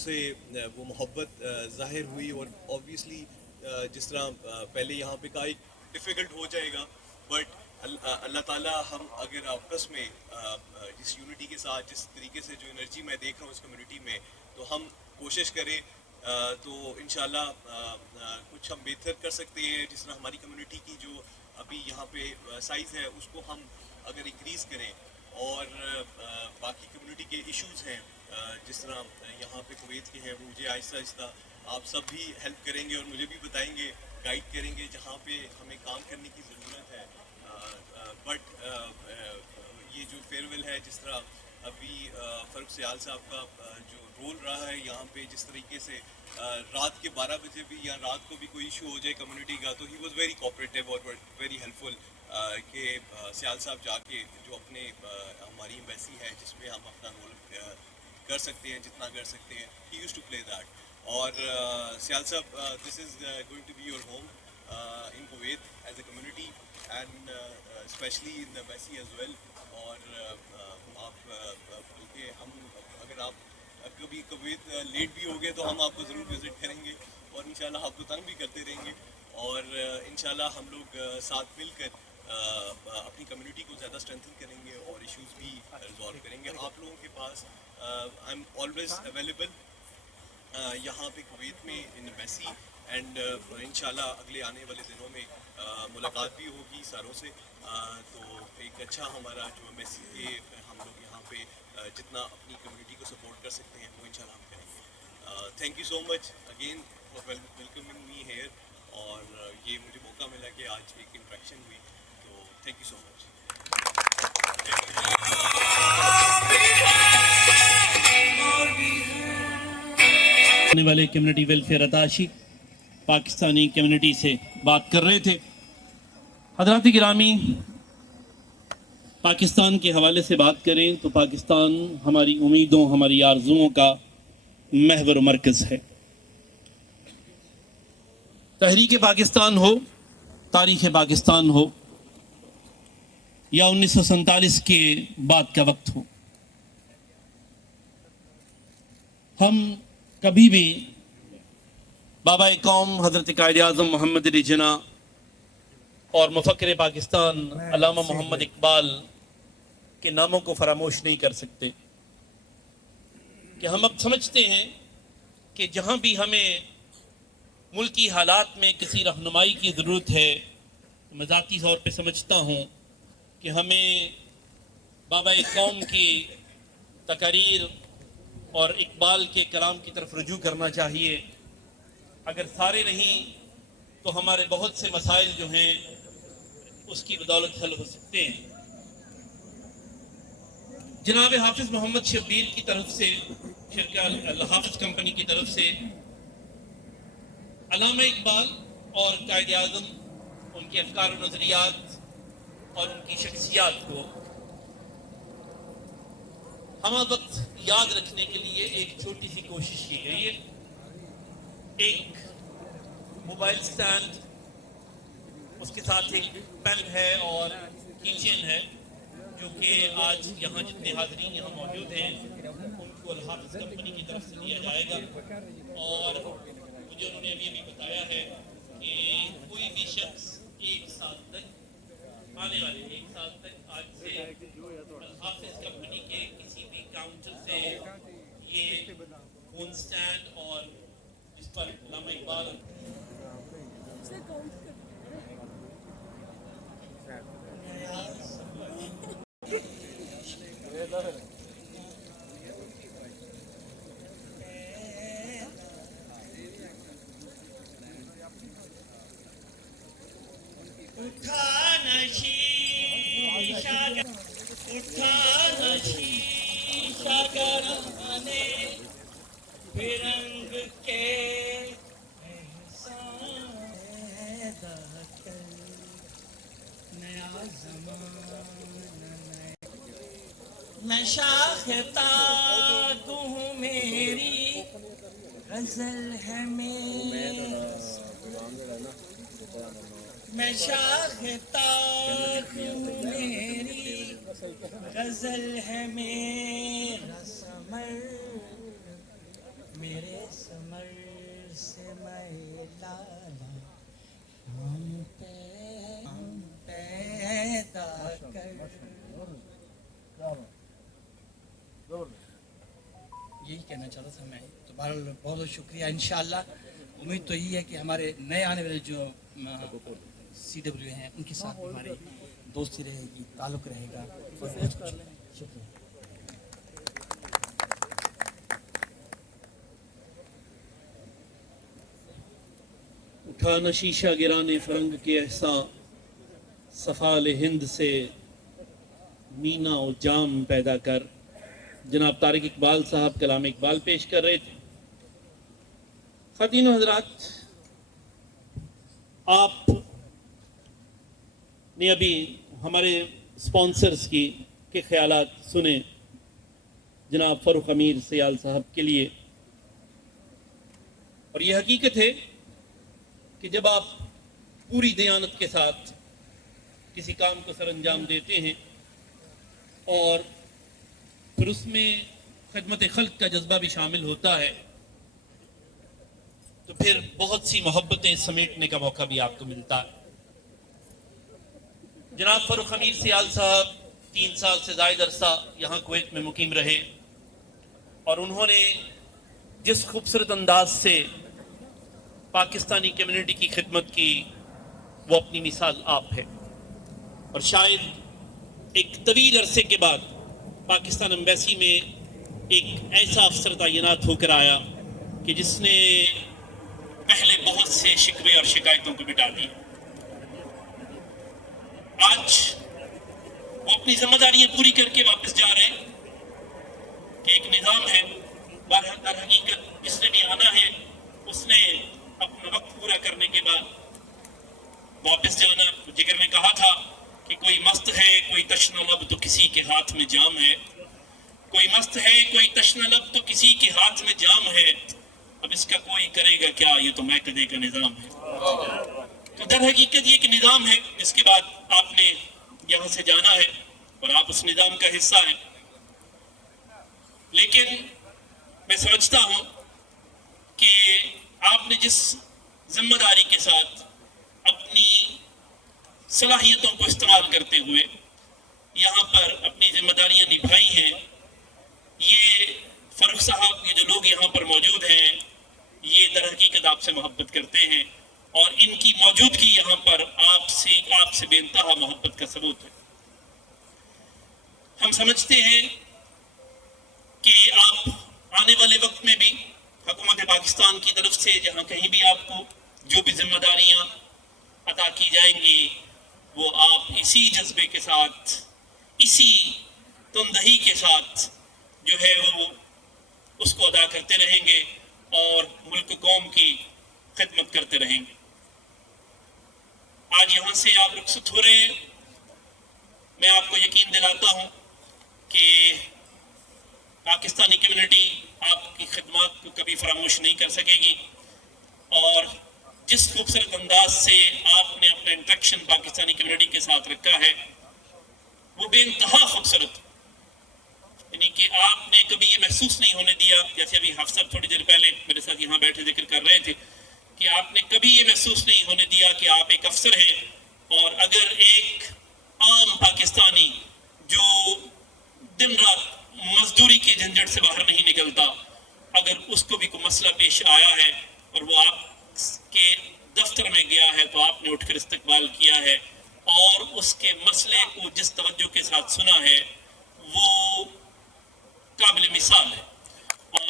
سے وہ محبت ظاہر ہوئی. اور آبویسلی جس طرح پہلے یہاں پہ کہا ایک ڈیفیکلٹ ہو جائے گا, بٹ اللہ تعالیٰ ہم اگر آپس میں جس یونٹی کے ساتھ, جس طریقے سے جو انرجی میں دیکھ رہا ہوں اس کمیونٹی میں, تو ہم کوشش کریں تو انشاءاللہ کچھ ہم بہتر کر سکتے ہیں. جس طرح ہماری کمیونٹی کی جو ابھی یہاں پہ سائز ہے اس کو ہم اگر انکریز کریں, اور باقی کمیونٹی کے ایشوز ہیں جس طرح یہاں پہ کویت کے ہیں, وہ مجھے آہستہ آہستہ آپ سب بھی ہیلپ کریں گے اور مجھے بھی بتائیں گے, گائیڈ کریں گے جہاں پہ ہمیں کام کرنے کی ضرورت ہے. بٹ یہ جو فیئر ویل ہے, جس طرح ابھی فاروق سیال صاحب کا جو رول رہا ہے یہاں پہ, جس طریقے سے رات کے 12 بجے بھی یا رات کو بھی کوئی ایشو ہو جائے کمیونٹی کا, تو ہی واز ویری کوآپریٹیو اور ویری ہیلپ فل, کہ سیال صاحب جا کے جو اپنے ہماری ایمبیسی ہے جس میں ہم اپنا رول کر سکتے ہیں, جتنا کر سکتے ہیں, he used to play that. اور سیال صاحب, this is going to be your home in Kuwait as a community, and especially in the embassy as well. اور آپ بلکہ ہم اگر آپ کبھی کویت لیٹ بھی ہو گئے تو ہم آپ کو ضرور وزٹ کریں گے, اور انشاءاللہ آپ کو تنگ بھی کرتے رہیں گے, اور انشاءاللہ ہم لوگ ساتھ مل کر اپنی کمیونٹی کو زیادہ اسٹرینتھن کریں گے اور ایشوز بھی ریزالو کریں گے. آپ لوگوں کے پاس آئی ایم آلویز اویلیبل یہاں پہ کویت میں ان ایمبیسی, اینڈ انشاءاللہ اگلے آنے والے دنوں میں ملاقات بھی ہوگی ساروں سے. تو ایک اچھا ہمارا جو ایمبیسی کے ہم لوگ یہاں پہ جتنا اپنی کمیونٹی کو سپورٹ کر سکتے ہیں وہ انشاءاللہ ہم کریں گے. Thank you so much again for welcoming me here, اور یہ مجھے موقع ملا کہ آج ایک انٹریکشن ہوئی, تو تھینک یو سو مچ. آنے والے کمیونٹی ویلفیئر اتاشی پاکستانی کمیونٹی سے بات کر رہے تھے. حضرات گرامی, پاکستان کے حوالے سے بات کریں تو پاکستان ہماری امیدوں, ہماری آرزوؤں کا محور و مرکز ہے. تحریک پاکستان ہو, تاریخ پاکستان ہو, یا 1947 کے بعد کا وقت ہو, ہم کبھی بھی بابا قوم حضرت قائد اعظم محمد علی جناح اور مفکر پاکستان علامہ محمد اقبال کے ناموں کو فراموش نہیں کر سکتے. کہ ہم اب سمجھتے ہیں کہ جہاں بھی ہمیں ملکی حالات میں کسی رہنمائی کی ضرورت ہے, میں ذاتی طور پہ سمجھتا ہوں کہ ہمیں بابا قوم کی تقاریر اور اقبال کے کلام کی طرف رجوع کرنا چاہیے. اگر سارے نہیں تو ہمارے بہت سے مسائل جو ہیں اس کی بدولت حل ہو سکتے ہیں. جناب حافظ محمد شبیر کی طرف سے, شرکہ الحافظ کمپنی کی طرف سے, علامہ اقبال اور قائد اعظم, ان کے افکار و نظریات اور ان کی شخصیات کو ہم وقت یاد رکھنے کے لیے ایک چھوٹی سی کوشش کی گئی ہے. ایک موبائل سٹینڈ, اس کے ساتھ ایک پین ہے اور کی چین ہے, جو کہ آج یہاں جتنے حاضرین یہاں موجود ہیں ان کو الحافظ کمپنی کی طرف سے دیا جائے گا. اور مجھے انہوں نے ابھی بتایا ہے کہ کوئی بھی شخص ایک سال تک, آنے والے ایک سال تک آج سے الحافظ کمپنی کے کسی بھی کاؤنٹر سے یہ فون سٹینڈ اور جس پر علامہ اقبال میں شاخ تاک ہوں, میری غزل ہے میں شاخ تاک ہوں, میری غزل ہے میرا ثمر, میرے سمر سے میلا ہم پیدا کر. یہی کہنا چاہتا تھا میں. تو بہرحال بہت بہت شکریہ. انشاءاللہ امید تو یہی ہے کہ ہمارے نئے آنے والے جو CW ہیں ان کے ساتھ ہماری دوستی رہے گی, تعلق رہے گا. بہت کچھ. شکریہ. اٹھانا شیشہ گرانے فرنگ کے احساں, صفال ہند سے مینا و جام پیدا کر. جناب طارق اقبال صاحب کلام اقبال پیش کر رہے تھے. خواتین و حضرات, آپ نے ابھی ہمارے اسپانسرز کے خیالات سنے جناب فاروق امیر سیال صاحب کے لیے. اور یہ حقیقت ہے کہ جب آپ پوری دیانت کے ساتھ کسی کام کو سر انجام دیتے ہیں اور پھر اس میں خدمت خلق کا جذبہ بھی شامل ہوتا ہے, تو پھر بہت سی محبتیں سمیٹنے کا موقع بھی آپ کو ملتا ہے. جناب فاروق امیر سیال صاحب 3 سال سے زائد عرصہ یہاں کویت میں مقیم رہے, اور انہوں نے جس خوبصورت انداز سے پاکستانی کمیونٹی کی خدمت کی وہ اپنی مثال آپ ہے. اور شاید ایک طویل عرصے کے بعد پاکستان ایمبیسی میں ایک ایسا افسر تعینات ہو کر آیا کہ جس نے پہلے بہت سے شکوے اور شکایتوں کو مٹا دی. آج وہ اپنی ذمہ داریاں پوری کر کے واپس جا رہے ہیں کہ ایک نظام ہے در حقیقت جس نے بھی آنا ہے اس نے اپنا وقت پورا کرنے کے بعد واپس جانا. جگر نے کہا تھا کہ کوئی مست ہے کوئی تشنہ لب تو کسی کے ہاتھ میں جام ہے, کوئی مست ہے کوئی تشنہ لب تو کسی کے ہاتھ میں جام ہے, اب اس کا کوئی کرے گا کیا, یہ تو محکدے کا نظام ہے. تو در حقیقت یہ ایک نظام ہے جس کے بعد آپ نے یہاں سے جانا ہے اور آپ اس نظام کا حصہ ہیں. لیکن میں سمجھتا ہوں کہ آپ نے جس ذمہ داری کے ساتھ اپنی صلاحیتوں کو استعمال کرتے ہوئے یہاں پر اپنی ذمہ داریاں نبھائی ہیں, یہ فاروق صاحب یہ جو لوگ یہاں پر موجود ہیں یہ در حقیقت آپ سے محبت کرتے ہیں, اور ان کی موجودگی یہاں پر آپ سے بے انتہا محبت کا ثبوت ہے. ہم سمجھتے ہیں کہ آپ آنے والے وقت میں بھی حکومت پاکستان کی طرف سے جہاں کہیں بھی آپ کو جو بھی ذمہ داریاں عطا کی جائیں گی وہ آپ اسی جذبے کے ساتھ, اسی تندہی کے ساتھ جو ہے وہ اس کو ادا کرتے رہیں گے اور ملک قوم کی خدمت کرتے رہیں گے. آج یہاں سے آپ رخصت ہو رہے ہیں, میں آپ کو یقین دلاتا ہوں کہ پاکستانی کمیونٹی آپ کی خدمات کو کبھی فراموش نہیں کر سکے گی, اور جس خوبصورت انداز سے آپ نے اپنا انٹریکشن پاکستانی کمیونٹی کے ساتھ رکھا ہے وہ بے انتہا خوبصورت, یعنی کہ آپ نے کبھی یہ محسوس نہیں ہونے دیا, جیسے ابھی حفصہ تھوڑی دیر پہلے میرے ساتھ یہاں بیٹھے ذکر کر رہے تھے, کہ آپ نے کبھی یہ محسوس نہیں ہونے دیا کہ آپ ایک افسر ہیں, اور اگر ایک عام پاکستانی جو دن رات مزدوری کے جھنجھٹ سے باہر نہیں نکلتا, اگر اس کو بھی کوئی مسئلہ پیش آیا ہے اور وہ آپ کے دفتر میں گیا ہے تو آپ نے اٹھ کر استقبال کیا ہے اور اس کے مسئلے کو جس توجہ کے ساتھ سنا ہے وہ قابل مثال ہے. اور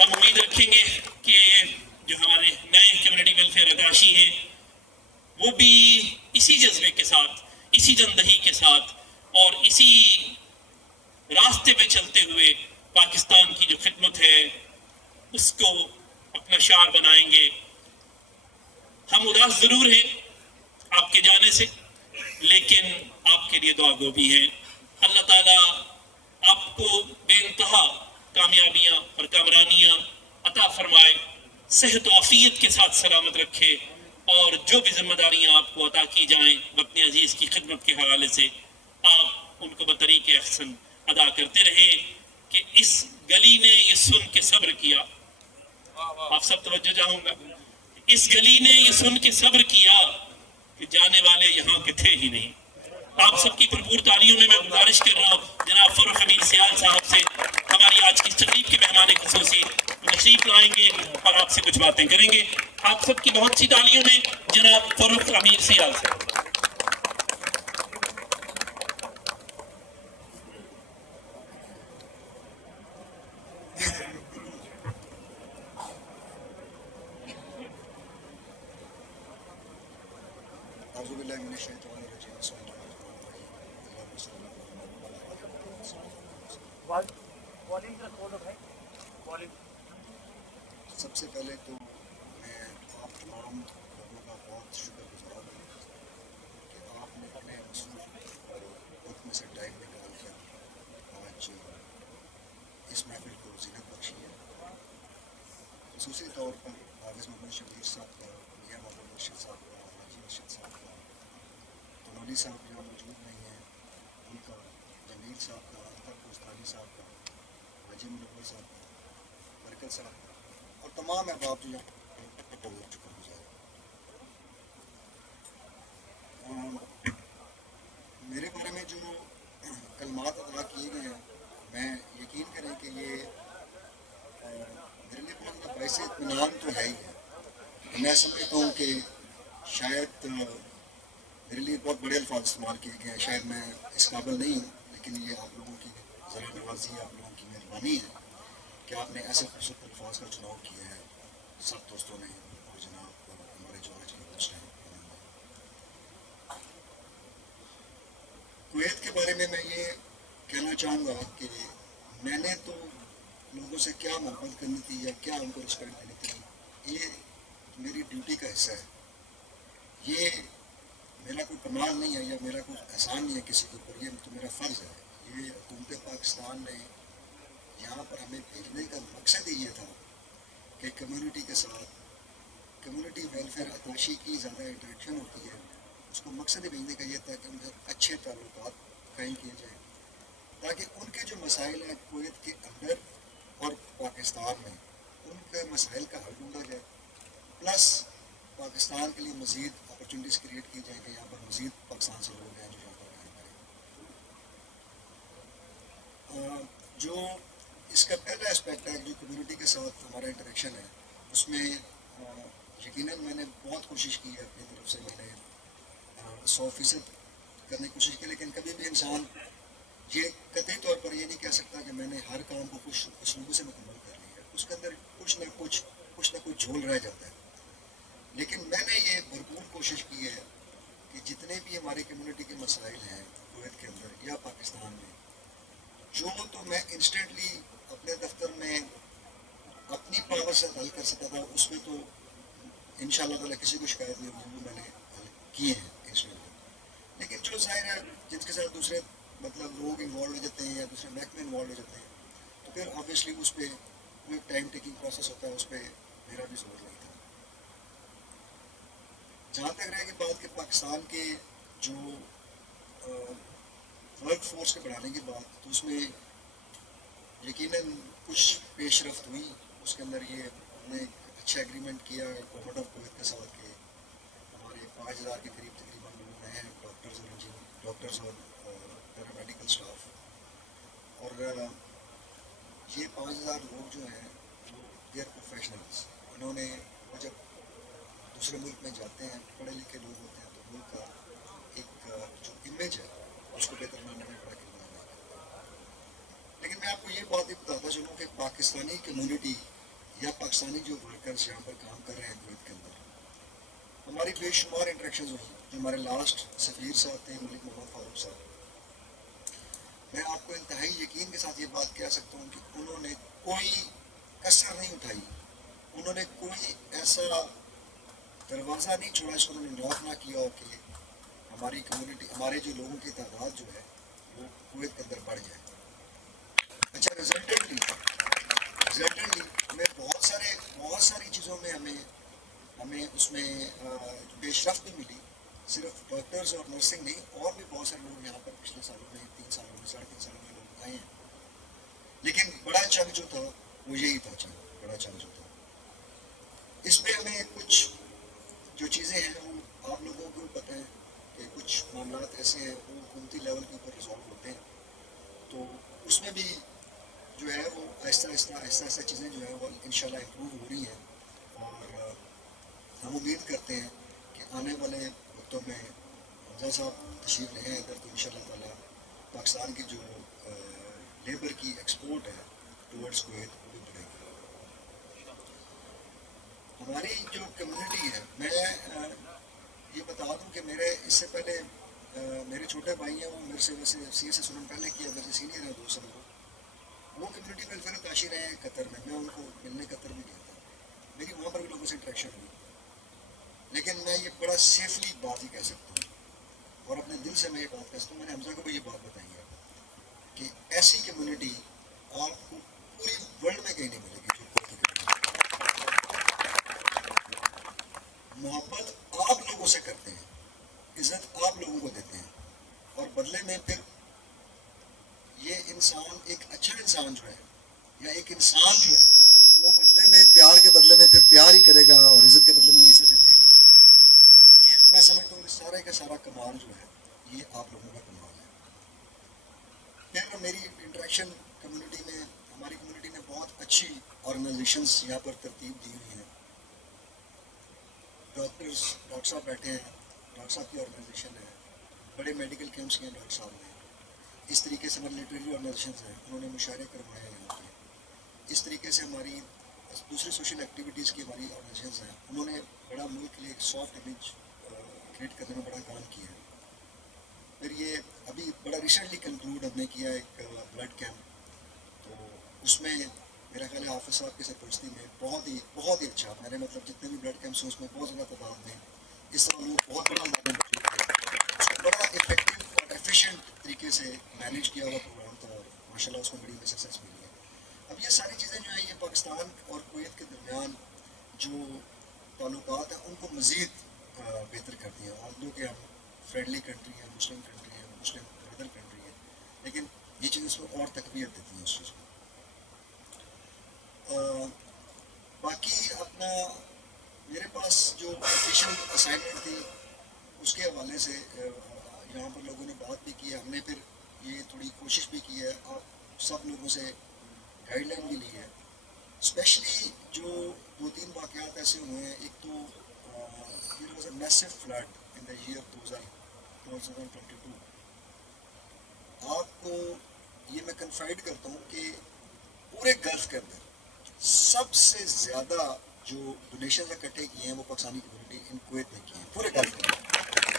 ہم امید رکھیں گے کہ جو ہمارے نئے کمیونٹی ویلفیئر اداشی ہیں وہ بھی اسی جذبے کے ساتھ, اسی جندہی کے ساتھ اور اسی راستے پہ چلتے ہوئے پاکستان کی جو خدمت ہے اس کو اپنا شعار بنائیں گے. ہم اداس ضرور ہیں آپ کے جانے سے, لیکن آپ کے لیے دعا گو بھی ہے. اللہ تعالیٰ آپ کو بے انتہا کامیابیاں اور کامرانیاں عطا فرمائے, صحت و عافیت کے ساتھ سلامت رکھے, اور جو بھی ذمہ داریاں آپ کو عطا کی جائیں وطن عزیز کی خدمت کے حوالے سے آپ ان کو بطریق احسن ادا کرتے رہیں کہ اس گلی نے یہ سن کے صبر کیا. آپ سب توجہ چاہوں گا. اس گلی نے یہ سن کے صبر کیا کہ جانے والے یہاں کے تھے ہی نہیں. آپ سب کی بھرپور تالیوں میں گزارش کر رہا ہوں جناب فروخ امیر سیال صاحب سے ہماری آج کی تقریب کے مہمان خصوصی تشریف لائیں گے اور آپ سے کچھ باتیں کریں گے. آپ سب کی بہت سی تالیوں میں جناب فروخ امیر سیال سے. اعوذ باللہ من الشیطان الرجیم بسم اللہ الرحمن الرحیم اللہم صلی اللہ علیہ وسلم. سب سے پہلے تو میں آپ تمام لوگوں کا بہت شکر گزار ہوں کہ آپ نے اپنے مصروف وقت میں سے ٹائم نکال کر آج اس محفل کو زینت بخشی ہے. خصوصی طور پر حافظ محمد شبیر صاحب کا, میاں محمد مرشد صاحب کا, حاجی مرشد صاحب کا, تنولی صاحب یہاں موجود نہیں ہیں ان کا, جمیل صاحب کا, اختر کوستانی صاحب کا, حاجی منور صاحب کا, برکت صاحب کا, اور تمام احباب جو یہاں بہت شکر گزار. میرے بارے میں جو کلمات ادا کیے گئے ہیں, میں یقین کریں کہ یہ میرے لیے بہت باعث اطمینان تو ہے ہی ہے. میں سمجھتا ہوں کہ شاید میرے لیے بہت بڑے الفاظ استعمال کیے گئے ہیں, شاید میں اس قابل نہیں ہوں, لیکن یہ آپ لوگوں کی ذرا نوازی, آپ لوگوں کی مہربانی ہے کہ آپ نے ایسے خوبصورت الفاظ کا چناؤ کیا ہے سب دوستوں نے اور جناب ہمارے جو آج کے دوست ہیں. کویت کے بارے میں یہ کہنا چاہوں گا کہ میں نے تو لوگوں سے کیا محبت کرنی تھی یا کیا ان کو رسپیکٹ دینی تھی, یہ میری ڈیوٹی کا حصہ ہے. یہ میرا کوئی کمال نہیں ہے یا میرا کوئی احسان نہیں ہے کسی کے اوپر, یہ تو میرا فرض ہے. یہ حکومت پاکستان نے یہاں پر ہمیں بھیجنے کا مقصد ہی یہ تھا کہ کمیونٹی کے ساتھ کمیونٹی ویلفیئر اتاشی کی زیادہ انٹریکشن ہوتی ہے, اس کو مقصد بھیجنے کا یہ تھا کہ ان کے اچھے تعلقات قائم کیے جائیں تاکہ ان کے جو مسائل ہیں کویت کے اندر اور پاکستان میں ان کے مسائل کا حل ڈھونڈا جائے, پلس پاکستان کے لیے مزید اپرچونیٹیز کریٹ کی جائیں کہ یہاں پر مزید پاکستان سے لوگ ہیں جو یہاں پر کام کریں. جو اس کا پہلا اسپیکٹ ہے جو کمیونٹی کے ساتھ ہمارا انٹریکشن ہے, اس میں یقیناً میں نے بہت کوشش کی ہے اپنی طرف سے, میں نے 100% کرنے کی کوشش کی, لیکن کبھی بھی انسان یہ قطعی طور پر یہ نہیں کہہ سکتا کہ میں نے ہر کام کو خوش اسلوبی سے مکمل کر لیا ہے. اس کے اندر کچھ نہ کچھ جھول رہ جاتا ہے. لیکن میں نے یہ بھرپور کوشش کی ہے کہ جتنے بھی ہماری کمیونٹی کے مسائل ہیں کویت کے اندر یا پاکستان میں, جو تو میں انسٹنٹلی اپنے دفتر میں اپنی پاور سے حل کر سکتا تھا, اس میں تو انشاءاللہ تعالیٰ کسی کو شکایت نہیں ہوگی, وہ میں نے حل کیے ہیں انسٹنٹلی. لیکن جو ظاہر ہے جن کے ساتھ دوسرے مطلب لوگ انوالو ہو جاتے ہیں یا دوسرے محکمے انوالو ہو جاتے ہیں, تو پھر آبویسلی اس پہ کوئی ٹائم ٹیکنگ پروسیس ہوتا ہے, اس پہ میرا بھی زور نہیں تھا. جہاں تک رہے گی بات کہ پاکستان کے جو ورک فورس کے بڑھانے کی بات, تو اس میں یقیناً کچھ پیش رفت ہوئی. اس کے اندر یہ ہم نے ایک اچھا ایگریمنٹ کیا گورنمنٹ آف کویت کے ساتھ کہ ہمارے 5000 کے قریب تقریباً لوگ ہیں, ڈاکٹرز اور پیرامیڈیکل اسٹاف, اور یہ 5000 لوگ جو ہیں وہ دیئر پروفیشنلز. انہوں نے وہ جب دوسرے ملک میں جاتے ہیں, پڑھے لکھے لوگ ہوتے ہیں, تو ملک کا ایک جو امیج ہے اس کو بہتر بنانے میں بڑا کردار ادا کرتے ہیں. لیکن میں آپ کو یہ بات بتاتا چلوں کہ پاکستانی کمیونٹی یا پاکستانی جو ورکرز یہاں پر کام کر رہے ہیں کویت کے اندر, ہماری بے شمار انٹریکشنز ہوئی. جو ہمارے لاسٹ سفیر صاحب تھے ملک محمد فاروق صاحب, میں آپ کو انتہائی یقین کے ساتھ یہ بات کہہ سکتا ہوں کہ انہوں نے کوئی کسر نہیں اٹھائی, انہوں نے کوئی ایسا دروازہ نہیں چھوڑا اس کو انہوں نے لاک نہ کیا ہو کہ ہماری کمیونٹی, ہمارے جو لوگوں کی تعداد جو ہے وہ کویت کے اندر بڑھ جائے. اچھا ریزلٹنٹلی ہمیں بہت ساری چیزوں میں ہمیں اس میں پیش رفت بھی ملی. صرف ڈاکٹرز اور نرسنگ نہیں, اور بھی بہت سارے لوگ یہاں پر پچھلے سالوں میں 3 سالوں میں 3.5 سالوں میں لوگ آئے ہیں. لیکن بڑا چنک جو تھا وہ یہی تھا، بڑا چنک جو تھا اس میں ہمیں کچھ جو چیزیں ہیں وہ آپ لوگوں کو پتہ ہے کہ کچھ معاملات ایسے ہیں وہ حکومتی لیول کے اوپر ریزالو ہوتے ہیں، تو اس میں بھی جو ہے وہ آہستہ آہستہ چیزیں جو ہے وہ انشاءاللہ امپروو ہو رہی ہیں، اور ہم امید کرتے ہیں کہ آنے والے وقتوں میں حمزہ صاحب تشریف لے آئیں ادھر، تو انشاءاللہ تعالیٰ پاکستان کی جو لیبر کی ایکسپورٹ ہے ٹورڈز کویت وہ بھی بڑھے گی۔ ہماری جو کمیونٹی ہے، میں یہ بتا دوں کہ میرے اس سے پہلے میرے چھوٹے بھائی ہیں، وہ میرے سے ویسے سی ایس اسٹوڈنٹ پہلے کیا، میرے سے سینئر ہیں 2 سال، وہ کمیونٹی ویلفیئر تاشی رہے ہیں قطر میں ان کو ملنے قطر بھی گیا تھا، میری وہاں پر بھی لوگوں سے انٹریکشن ہوئی، لیکن میں یہ بڑا سیفلی بات ہی کہہ سکتا ہوں اور اپنے دل سے میں یہ بات کہہ سکتا ہوں، میں نے حمزہ کو بھی یہ بات بتائی ہے کہ ایسی کمیونٹی آپ کو پوری ورلڈ میں کہیں نہیں ملے گی جو کویت کی کمیونٹی۔ محبت آپ لوگوں سے کرتے ہیں، عزت آپ لوگوں کو دیتے ہیں، اور بدلے میں پھر یہ انسان ایک اچھا انسان جو ہے یا ایک انسان جو ہے وہ بدلے میں پیار کے بدلے میں پھر پیار ہی کرے گا اور عزت کے بدلے میں عزت ہی دے گا۔ تو یہ میں سمجھتا ہوں کہ سارے کا سارا کمال جو ہے یہ آپ لوگوں کا کمال ہے۔ پھر میری انٹریکشن کمیونٹی میں، ہماری کمیونٹی نے بہت اچھی آرگنائزیشنس یہاں پر ترتیب دی ہوئی ہیں، ڈاکٹر صاحب بیٹھے ہیں، ڈاکٹر صاحب کی آرگنائزیشن ہے، بڑے میڈیکل کیمپس کیے ہیں ڈاکٹر صاحب نے، اس طریقے سے ہماری لٹریری آرگنائزیشنز ہیں، انہوں نے مشاعرے کروائے ہیں یہاں پہ، اس طریقے سے ہماری دوسری سوشل ایکٹیویٹیز کی ہماری آرگنائزیشنز ہیں، انہوں نے بڑا ملک کے لیے ایک سافٹ امیج کریٹ کرنے میں بڑا کام کیا ہے۔ پھر یہ ابھی بڑا ریسنٹلی کنکلوڈ ہم نے کیا ایک بلڈ کیمپ، تو اس میں میرا خیال ہے حافظ صاحب کی سرپرستی میں بہت ہی اچھا، میں نے مطلب جتنے بھی بلڈ کیمپس ہیں اس میں بہت زیادہ تعداد میں اس طرح لوگ بہت بڑا مادہ موجود ہے، اس کو بڑا افیکٹو اور ایفیشینٹ طریقے سے مینیج کیا ہوا پروگرام تھا، اور ماشاء اللہ اس میں بڑی سکسیس ملی ہے۔ اب یہ ساری چیزیں جو ہیں یہ پاکستان اور کویت کے درمیان جو تعلقات ہیں ان کو مزید بہتر کرتی ہیں، اور کہ ہم فرینڈلی کنٹری ہیں، مسلم کنٹری ہیں، مسلم بردر کنٹری ہے، لیکن یہ چیز اس کو اور تقویت دیتی ہیں اس چیز کو۔ باقی اپنا میرے پاس جو ایجوکیشن اسائنمنٹ تھی اس کے حوالے سے یہاں پر لوگوں نے بات بھی کی ہے، ہم نے پھر یہ تھوڑی کوشش بھی کی ہے، آپ سب لوگوں سے گائیڈ لائن بھی لی ہے، اسپیشلی جو 2-3 واقعات ایسے ہوئے ہیں، ایک تو there was a massive flood in the year 2022۔ آپ کو یہ میں کنفائڈ کرتا ہوں کہ پورے گلف کے اندر سب سے زیادہ جو ڈونیشنز اکٹھے کیے ہیں وہ پاکستانی کمیونٹی ان کویت نے کی ہیں، پورے گلف کے اندر۔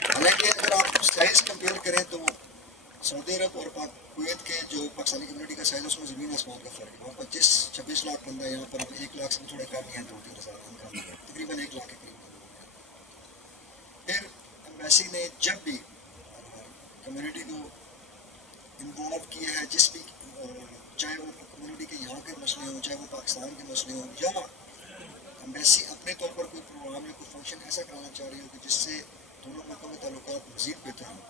حالانکہ اگر آپ سائز کمپیئر کریں تو سعودی عرب اور کویت کے جو پاکستانی کمیونٹی کا سائز ہے اس میں زمین آسمان کا فرق ہے، وہاں 25-26 لاکھ بندہ ہے، یہاں پر ہم 1 لاکھ سے تھوڑے کم ہی ہیں، 2-3 ہزار ہم کم ہیں، تقریباً 1 لاکھ کے قریب لوگ ہیں۔ پھر ایمبیسی نے جب بھی کمیونٹی کو انوالو کیا ہے، جس بھی چاہے وہ کمیونٹی کے یہاں کے مسئلے ہوں، چاہے وہ پاکستان کے مسئلے ہوں، یا ایمبیسی اپنے طور پر کوئی پروگرام یا کوئی فنکشن ایسا کرانا چاہ رہی ہو کہ جس سے دونوں ملکوں کے تعلقات مزید بہتر ہوں،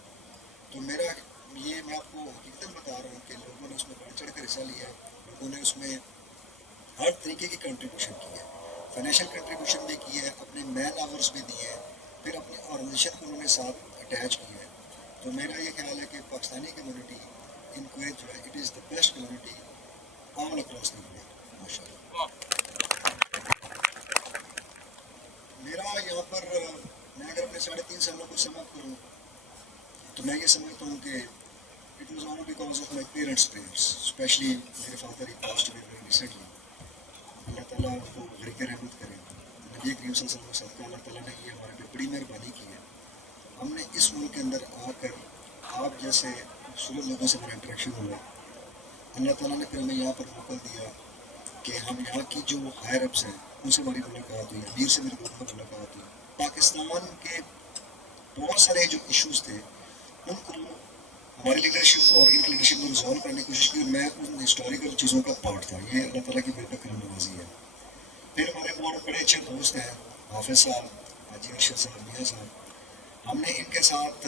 تو میرا یہ میں آپ کو حقیقتاً بتا رہا ہوں کہ لوگوں نے اس میں بڑھ چڑھ کر حصہ لیا ہے، لوگوں نے اس میں ہر طریقے کی کنٹریبیوشن کی ہے، فائنینشیل کنٹریبیوشن بھی کی ہے، اپنے مین آورس بھی دیے ہیں، پھر اپنی آرگنائزیشن کو انہوں نے ساتھ اٹیچ کیا ہے۔ تو میرا یہ خیال ہے کہ پاکستانی کمیونٹی ان کویت جو ہے it is the best community all across the world, ماشاء اللہ۔ میرا یہاں پر میں اگر اپنے 3.5 سالوں کو سم اپ کروں تو میں یہ سمجھتا ہوں کہ it was all because of my parents prayers, especially میرے father he passed away very recently, Allah تعالیٰ ان کو غرق رحمت کرے، نبی کریم صلی اللہ علیہ وسلم کا صدقہ، اللہ تعالیٰ نے یہ ہمارے پہ بڑی مہربانی کی ہے، ہم نے اس ملک کے اندر آ کر آپ جیسے خوبصورت لوگوں سے میرا انٹریکشن ہوا، اللہ تعالیٰ نے پھر ہمیں یہاں پر موقع دیا کہ ہم یہاں کی جو ہائر اپس ہیں ان سے ہماری ملاقات ہوئی، امیر سے میری بہت ملاقات ہوئی، پاکستان کے بہت سارے جو ایشوز تھے ان کو ہماری لیڈرشپ اور ان کی لیڈرشپ نے ریزالو کرنے کی کوشش کی، اور میں ان ہسٹوریکل چیزوں کا پارٹ تھا، یہ اللہ تعالیٰ کی میرے پہ کرم نوازی ہے۔ پھر ہمارے بہت بڑے اچھے دوست ہیں حافظ صاحب، حاجی ارشد صاحب، میاں صاحب، ہم نے ان کے ساتھ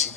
CV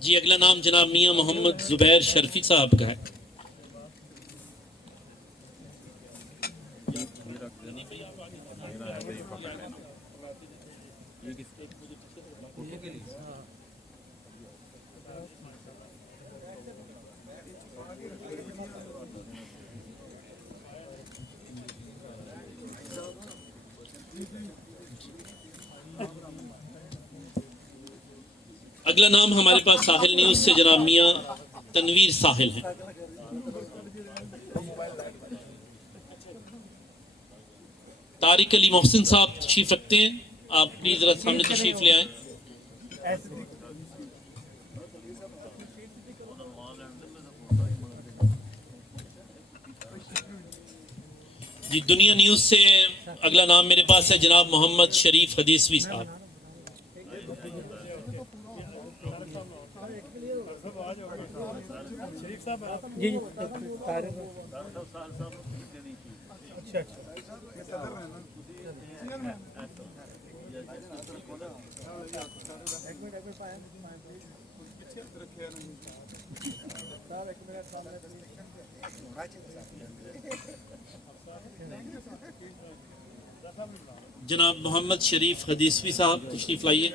جی اگلا نام جناب میاں محمد زبیر شرفی صاحب کا ہے. اگلا نام ہمارے پاس ساحل نیوز سے جناب میاں تنویر ساحل ہیں. طارق علی محسن صاحب تشریف رکھتے ہیں, آپ پلیز ذرا سامنے تشریف لے آئیں. جی دنیا نیوز سے اگلا نام میرے پاس ہے جناب محمد شریف حدیثوی صاحب. جناب محمد شریف حدیثوی صاحب تشریف لائیے.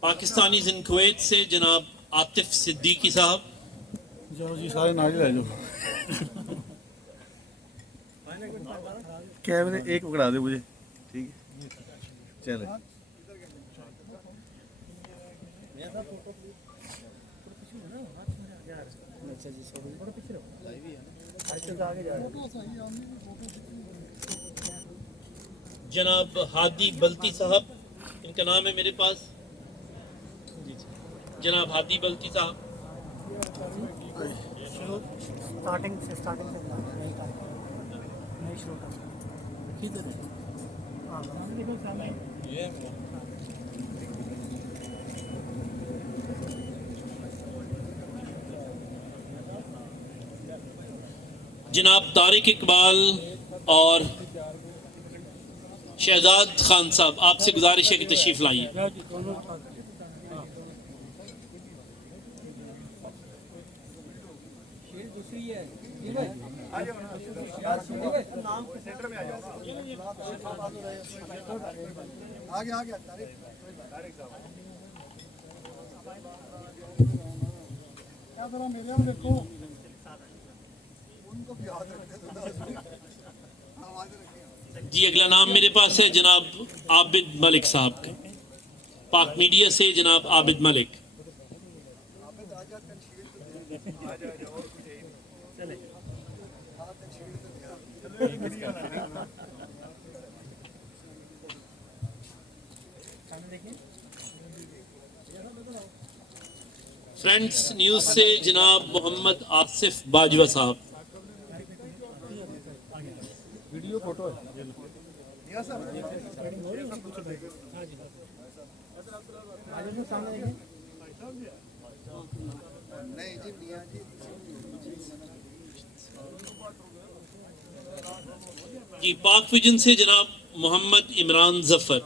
پاکستانی زن کویت سے جناب عاطف صدیقی صاحب. جی سارے ناریل ہے جو کیمرے ایک پکڑا دے مجھے, ٹھیک ہے چلے. جناب ہادی بلتی صاحب, ان کا نام ہے میرے پاس. جناب ہادی بلتی صاحب. اسٹارٹنگ سے نہیں شروع کرنا. جناب طارق اقبال اور شہزاد خان صاحب, آپ سے گزارش ہے کہ تشریف لائیے. آگے کیا ذرا میرے یہاں دیکھو, ان کو بھی یاد رکھتے جی اگلا نام میرے پاس ہے جناب عابد ملک صاحب کا, پاک میڈیا سے جناب عابد ملک. فرینڈس نیوز سے جناب محمد آصف باجوہ صاحب. ویڈیو فوٹو ہے. جی پاک ویژن سے جناب محمد عمران ظفر.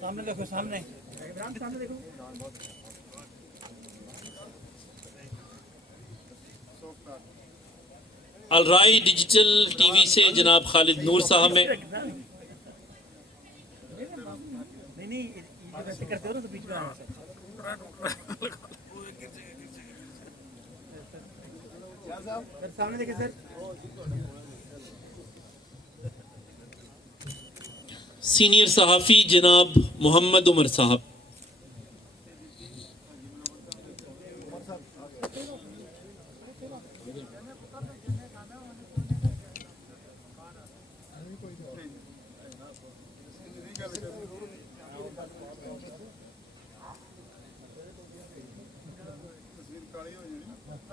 سامنے دیکھو, سامنے دیکھو. الرائی ڈیجیٹل ٹی وی سے جناب خالد نور صاحب ہیں. نہیں ویسے کرتے ہو نا تو بیچ میں آنا. سامنے دیکھیں سر. سینئر صحافی جناب محمد عمر صاحب.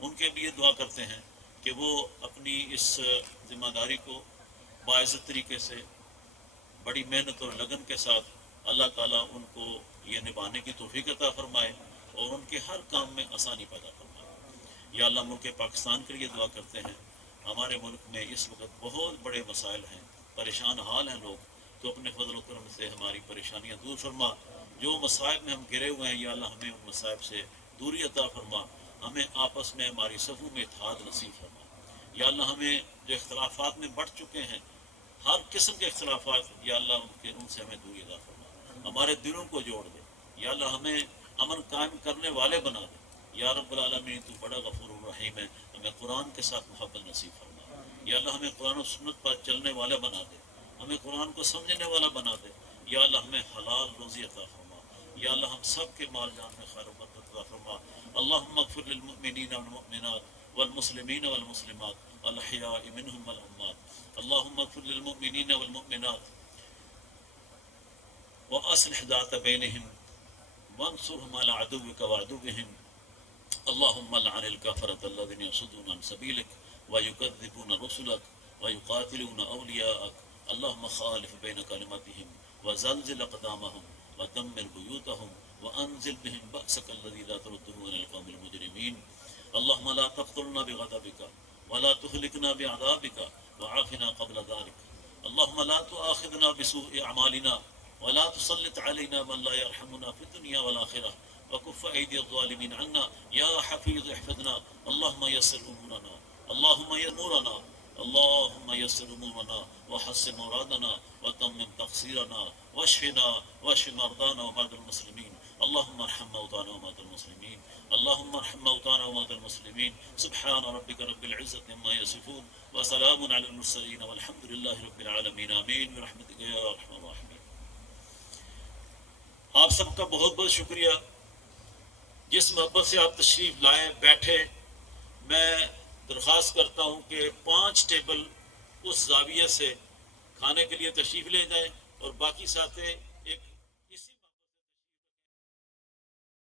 ان کے لیے دعا کرتے ہیں کہ وہ اپنی اس ذمہ داری کو باعزت طریقے سے بڑی محنت اور لگن کے ساتھ اللہ تعالیٰ ان کو یہ نبھانے کی توفیق عطا فرمائے اور ان کے ہر کام میں آسانی پیدا فرمائے۔ یا اللہ ملک پاکستان کے لیے دعا کرتے ہیں، ہمارے ملک میں اس وقت بہت بڑے مسائل ہیں، پریشان حال ہیں لوگ، تو اپنے فضل و کرم سے ہماری پریشانیاں دور فرما، جو مصائب میں ہم گرے ہوئے ہیں یا اللہ ہمیں ان مصائب سے دوری عطا فرما، ہمیں آپس میں ہماری صفوں میں اتحاد نصیب فرما۔ یا اللہ ہمیں جو اختلافات میں بڑھ چکے ہیں، ہر قسم کے اختلافات، یا اللہ ان سے ہمیں دوری عطا فرما، ہمارے دلوں کو جوڑ دے، یا اللہ ہمیں امن قائم کرنے والے بنا دے۔ یا رب العالمین تو بڑا غفور الرحیم ہے، ہمیں قرآن کے ساتھ محبت نصیب فرما۔ یا اللہ ہمیں قرآن و سنت پر چلنے والے بنا دے، ہمیں قرآن کو سمجھنے والا بنا دے۔ یا اللہ ہمیں حلال روزی عطا فرما۔ یا اللہ ہم سب کے مال جان میں خیر و برکت عطا فرما۔ اللہم اغفر للمؤمنین والمؤمنات والمسلمین والمسلمات الاحیاء منہم والاموات۔ اللہم اغفر للمؤمنین والمؤمنات واصلح ذات بینہم وانصرهم على عدوك وعدوهم۔ اللهم لعن الكفرة الذين يصدون عن سبيلك ويكذبون رسلك ويقاتلون أولياءك۔ اللهم خالف بين كلمتهم وزلزل أقدامهم ودمر بيوتهم وأنزل بهم بأسك الذي لا ترده عن القوم المجرمين۔ اللهم لا تقتلنا بغضبك ولا تهلكنا بعذابك وعافنا قبل ذلك۔ اللهم لا تؤاخذنا بسوء أعمالنا ولا تسلط علينا من لا يرحمنا في الدنيا والآخرة وكف أيدي الظالمين عنا يا حفيظ احفظنا۔ اللهم يسر أمورنا، اللهم ينورنا، اللهم يسر أمورنا وحسن مرادنا وتمم تقصيرنا واشفنا واشف مرضانا ومرضى المسلمين۔ اللهم ارحم موتانا وموتى المسلمين، اللهم ارحم موتانا وموتى المسلمين۔ سبحان ربك رب العزة عما يصفون وسلام على المرسلين والحمد لله رب العالمين۔ آمين برحمتك يا أرحم الراحمين۔ آپ سب کا بہت بہت شکریہ، جس محبت سے آپ تشریف لائے بیٹھے۔ میں درخواست کرتا ہوں کہ 5 ٹیبل اس زاویہ سے کھانے کے لیے تشریف لے جائیں اور باقی ساتھ